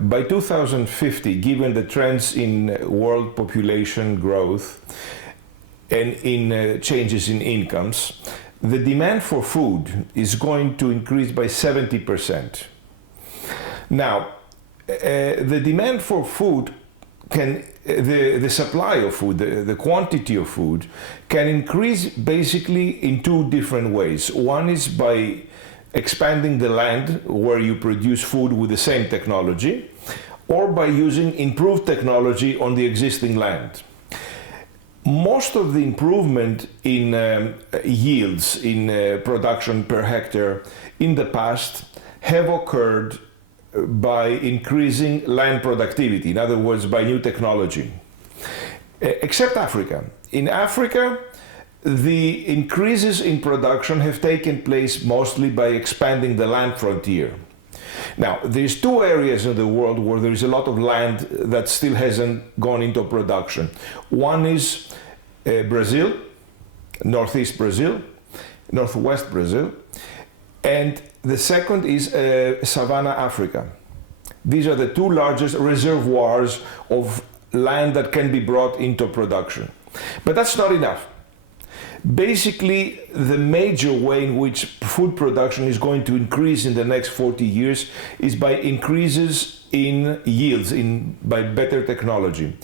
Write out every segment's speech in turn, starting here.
By 2050, given the trends in world population growth and in changes in incomes, the demand for food is going to increase by 70%. Now, the demand for food the supply of food, the quantity of food, can increase basically in two different ways. One is by expanding the land where you produce food with the same technology, or by using improved technology on the existing land. Most of the improvement in yields, in production per hectare in the past have occurred by increasing land productivity, in other words, by new technology. Except Africa. In Africa, the increases in production have taken place mostly by expanding the land frontier. Now, there's two areas in the world where there is a lot of land that still hasn't gone into production. One is Brazil, northeast Brazil, northwest Brazil, and the second is Savannah, Africa. These are the two largest reservoirs of land that can be brought into production. But that's not enough. Basically, the major way in which food production is going to increase in the next 40 years is by increases in yields, by better technology.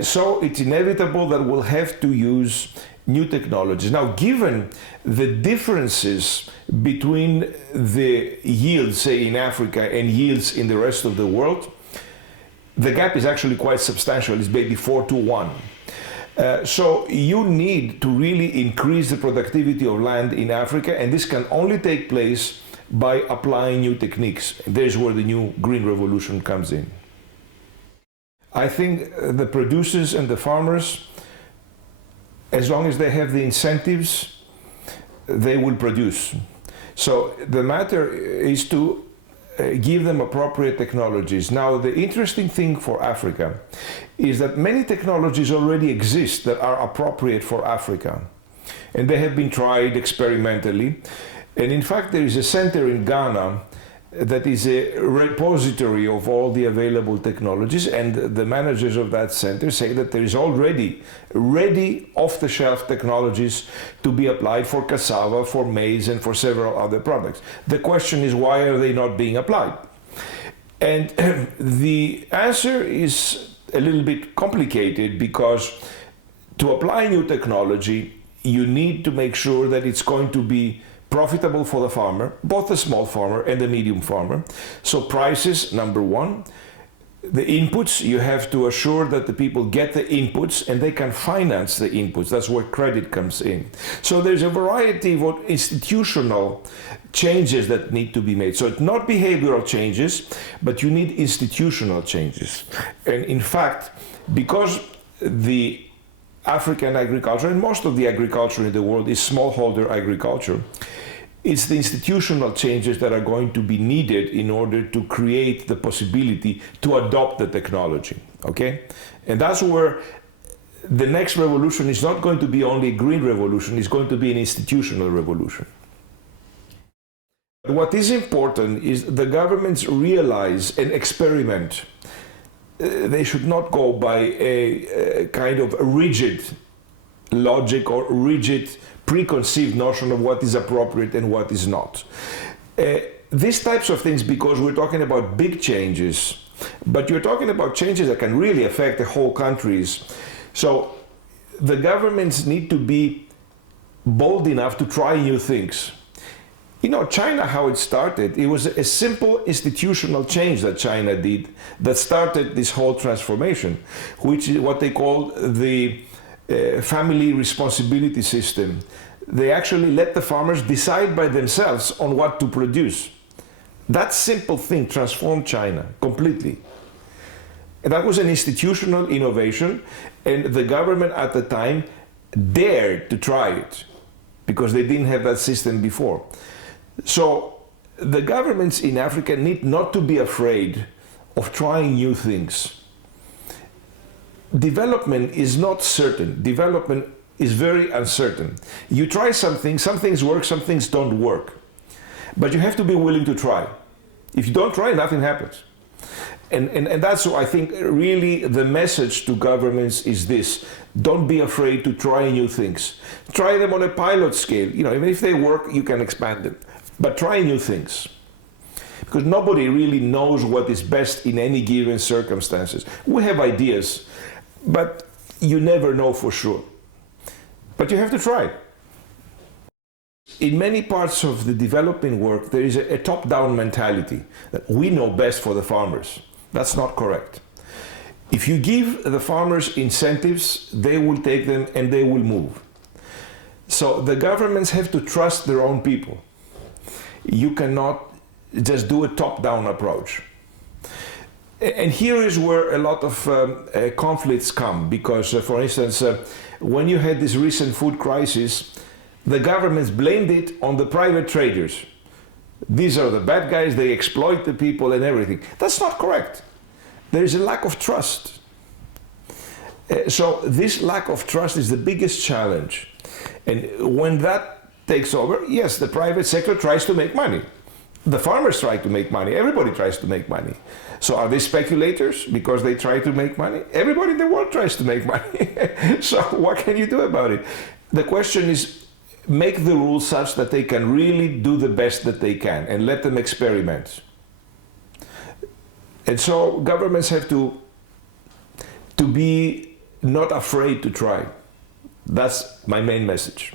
So it's inevitable that we'll have to use new technologies. Now, given the differences between the yields, say in Africa, and yields in the rest of the world, the gap is actually quite substantial. It's maybe 4-1. So you need to really increase the productivity of land in Africa, and this can only take place by applying new techniques. There's where the new green revolution comes in. I think the producers and the farmers, as long as they have the incentives, they will produce. So the matter is to give them appropriate technologies. Now, the interesting thing for Africa is that many technologies already exist that are appropriate for Africa, and they have been tried experimentally. And in fact, there is a center in Ghana that is a repository of all the available technologies, and the managers of that center say that there is already ready off-the-shelf technologies to be applied for cassava, for maize, and for several other products. The question is, why are they not being applied? And the answer is a little bit complicated, because to apply new technology, you need to make sure that it's going to be profitable for the farmer, both the small farmer and the medium farmer. So prices, number one. The inputs, you have to assure that the people get the inputs and they can finance the inputs. That's where credit comes in. So there's a variety of institutional changes that need to be made. So it's not behavioral changes, but you need institutional changes. And in fact, because the African agriculture, and most of the agriculture in the world is smallholder agriculture, it's the institutional changes that are going to be needed in order to create the possibility to adopt the technology, okay? And that's where the next revolution is not going to be only a green revolution, it's going to be an institutional revolution. What is important is the governments realize and experiment. They should not go by a kind of rigid logic or rigid preconceived notion of what is appropriate and what is not. These types of things, because we're talking about big changes, but you're talking about changes that can really affect the whole countries. So the governments need to be bold enough to try new things. You know, China, how it started, it was a simple institutional change that China did that started this whole transformation, which is what they call the family responsibility system. They actually let the farmers decide by themselves on what to produce. That simple thing transformed China completely. And that was an institutional innovation, and the government at the time dared to try it because they didn't have that system before. So the governments in Africa need not to be afraid of trying new things. Development is not certain. Development is very uncertain. You try something, some things work, some things don't work. But you have to be willing to try. If you don't try, nothing happens. And that's why I think really the message to governments is this: don't be afraid to try new things. Try them on a pilot scale. Even if they work, you can expand them. But try new things. Because nobody really knows what is best in any given circumstances. We have ideas, but you never know for sure. But you have to try. In many parts of the developing world, there is a top-down mentality that we know best for the farmers. That's not correct. If you give the farmers incentives, they will take them and they will move. So the governments have to trust their own people. You cannot just do a top-down approach. And here is where a lot of conflicts come, because, for instance, when you had this recent food crisis, the governments blamed it on the private traders. These are the bad guys, they exploit the people and everything. That's not correct. There is a lack of trust. So this lack of trust is the biggest challenge. And when that takes over, yes, the private sector tries to make money. The farmers try to make money. Everybody tries to make money. So are they speculators because they try to make money? Everybody in the world tries to make money. So what can you do about it? The question is, make the rules such that they can really do the best that they can and let them experiment. And so governments have to be not afraid to try. That's my main message.